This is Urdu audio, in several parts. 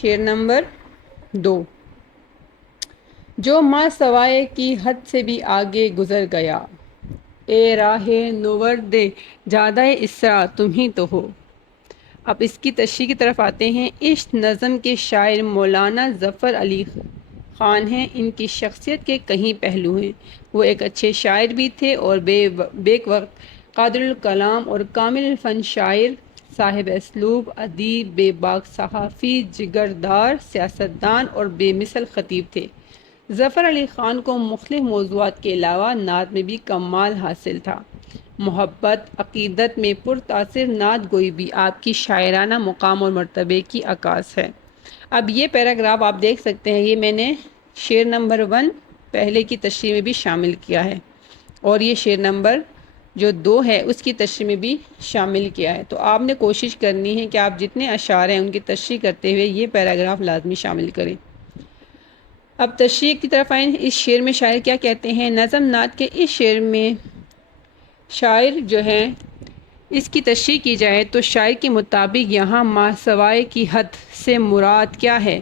شعر نمبر 2۔ جو ما سوائے کی حد سے بھی آگے گزر گیا، اے راہ نورد جادہ اسرا تم ہی تو ہو۔ اب اس کی تشریح کی طرف آتے ہیں۔ عشق نظم کے شاعر مولانا ظفر علی خان ہیں۔ ان کی شخصیت کے کئی پہلو ہیں۔ وہ ایک اچھے شاعر بھی تھے اور بیک وقت قادر الکلام اور کامل الفن شاعر، صاحب اسلوب، ادیب، بے باک صحافی، جگردار سیاستدان اور بے مثل خطیب تھے۔ ظفر علی خان کو مختلف موضوعات کے علاوہ نعت میں بھی کمال حاصل تھا۔ محبت، عقیدت میں پرتاثر نعت گوئی بھی آپ کی شاعرانہ مقام اور مرتبے کی عکاس ہے۔ اب یہ پیراگراف آپ دیکھ سکتے ہیں، یہ میں نے شعر نمبر 1 پہلے کی تشریح میں بھی شامل کیا ہے، اور یہ شعر نمبر جو 2 ہے اس کی تشریح میں بھی شامل کیا ہے۔ تو آپ نے کوشش کرنی ہے کہ آپ جتنے اشعار ہیں ان کی تشریح کرتے ہوئے یہ پیراگراف لازمی شامل کریں۔ اب تشریح کی طرف آئیں۔ اس شعر میں شاعر کیا کہتے ہیں؟ نظم نعت کے اس شعر میں شاعر جو ہے، اس کی تشریح کی جائے تو شاعر کے مطابق یہاں ما سوائے کی حد سے مراد کیا ہے؟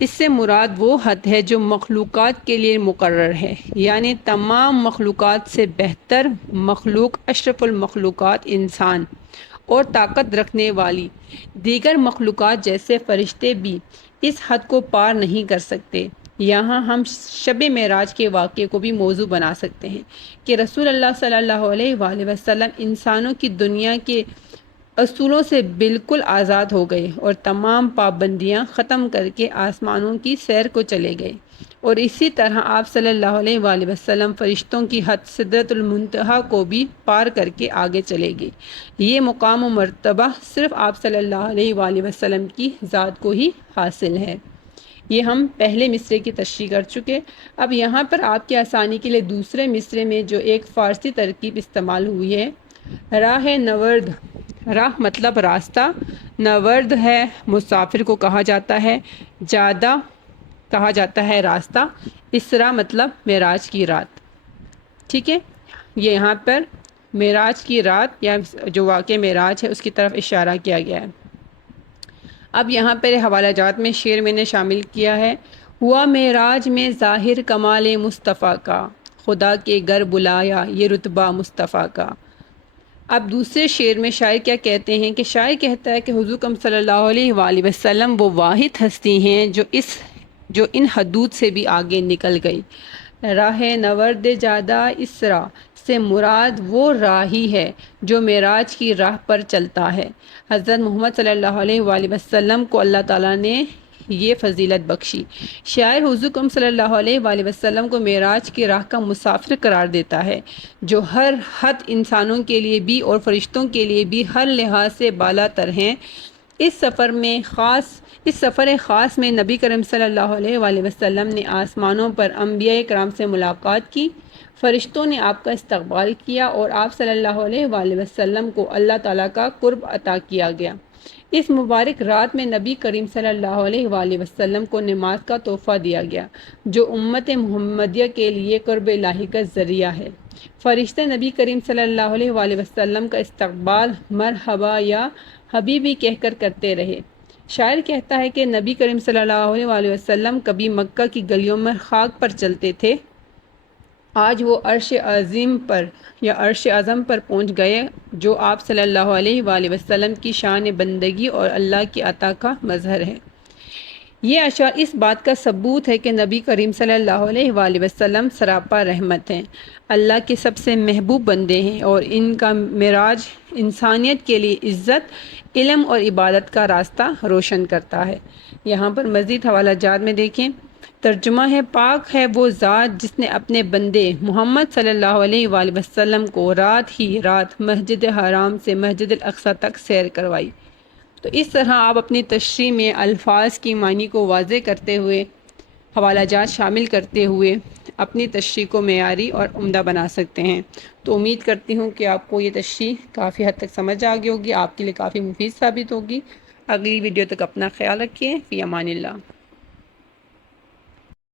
اس سے مراد وہ حد ہے جو مخلوقات کے لیے مقرر ہے، یعنی تمام مخلوقات سے بہتر مخلوق اشرف المخلوقات انسان اور طاقت رکھنے والی دیگر مخلوقات جیسے فرشتے بھی اس حد کو پار نہیں کر سکتے۔ یہاں ہم شب معراج کے واقعے کو بھی موضوع بنا سکتے ہیں کہ رسول اللہ صلی اللہ علیہ وآلہ وسلم انسانوں کی دنیا کے اصولوں سے بالکل آزاد ہو گئے اور تمام پابندیاں ختم کر کے آسمانوں کی سیر کو چلے گئے، اور اسی طرح آپ صلی اللہ علیہ وآلہ وسلم فرشتوں کی حد سدرۃ المنتہا کو بھی پار کر کے آگے چلے گئے۔ یہ مقام و مرتبہ صرف آپ صلی اللہ علیہ وآلہ وسلم کی ذات کو ہی حاصل ہے۔ یہ ہم پہلے مصرعے کی تشریح کر چکے۔ اب یہاں پر آپ کی آسانی کے لیے دوسرے مصرعے میں جو ایک فارسی ترکیب استعمال ہوئی ہے، راہ نورد، راہ مطلب راستہ، نورد ہے مسافر کو کہا جاتا ہے، جادہ کہا جاتا ہے راستہ، اسرا مطلب معراج کی رات۔ ٹھیک ہے، یہ یہاں پر معراج کی رات یا جو واقع معراج ہے اس کی طرف اشارہ کیا گیا ہے۔ اب یہاں پر حوالہ جات میں شعر میں نے شامل کیا ہے۔ ہوا معراج میں ظاہر کمال مصطفیٰ کا، خدا کے گھر بلایا یہ رتبہ مصطفیٰ کا۔ اب دوسرے شعر میں شاعر کیا کہتے ہیں کہ شاعر کہتا ہے کہ حضور اکرم صلی اللہ علیہ وآلہ وسلم وہ واحد ہستی ہیں جو ان حدود سے بھی آگے نکل گئی۔ راہ نورد جادہ اسرا سے مراد وہ راہی ہے جو معراج کی راہ پر چلتا ہے۔ حضرت محمد صلی اللہ علیہ وآلہ وسلم کو اللہ تعالیٰ نے یہ فضیلت بخشی۔ شاعر حضور اکرم صلی اللہ علیہ وآلہ وسلم کو معراج کی راہ کا مسافر قرار دیتا ہے، جو ہر حد انسانوں کے لیے بھی اور فرشتوں کے لیے بھی ہر لحاظ سے بالا تر ہیں۔ اس سفر خاص میں نبی کریم صلی اللہ علیہ وآلہ وسلم نے آسمانوں پر انبیاء کرام سے ملاقات کی، فرشتوں نے آپ کا استقبال کیا اور آپ صلی اللہ علیہ وآلہ وسلم کو اللہ تعالیٰ کا قرب عطا کیا گیا۔ اس مبارک رات میں نبی کریم صلی اللہ علیہ وآلہ وسلم کو نماز کا تحفہ دیا گیا، جو امت محمدیہ کے لیے قرب الہی کا ذریعہ ہے۔ فرشتے نبی کریم صلی اللہ علیہ وآلہ وسلم کا استقبال مرحبا یا حبیبی کہہ کر کرتے رہے۔ شاعر کہتا ہے کہ نبی کریم صلی اللہ علیہ وآلہ وسلم کبھی مکہ کی گلیوں میں خاک پر چلتے تھے، آج وہ عرش عظیم پر یا عرش اعظم پر پہنچ گئے، جو آپ صلی اللہ علیہ وآلہ وسلم کی شان بندگی اور اللہ کی عطا کا مظہر ہے۔ یہ اشعار اس بات کا ثبوت ہے کہ نبی کریم صلی اللہ علیہ وآلہ وسلم سراپا رحمت ہیں، اللہ کے سب سے محبوب بندے ہیں، اور ان کا معراج انسانیت کے لیے عزت، علم اور عبادت کا راستہ روشن کرتا ہے۔ یہاں پر مزید حوالہ جات میں دیکھیں۔ ترجمہ ہے: پاک ہے وہ ذات جس نے اپنے بندے محمد صلی اللہ علیہ وآلہ وسلم کو رات ہی رات مسجد حرام سے مسجد الاقصی تک سیر کروائی۔ تو اس طرح آپ اپنی تشریح میں الفاظ کی معنی کو واضح کرتے ہوئے، حوالہ جات شامل کرتے ہوئے اپنی تشریح کو معیاری اور عمدہ بنا سکتے ہیں۔ تو امید کرتی ہوں کہ آپ کو یہ تشریح کافی حد تک سمجھ آ گئی ہوگی، آپ کے لیے کافی مفید ثابت ہوگی۔ اگلی ویڈیو تک اپنا خیال رکھیے۔ فی امان اللہ۔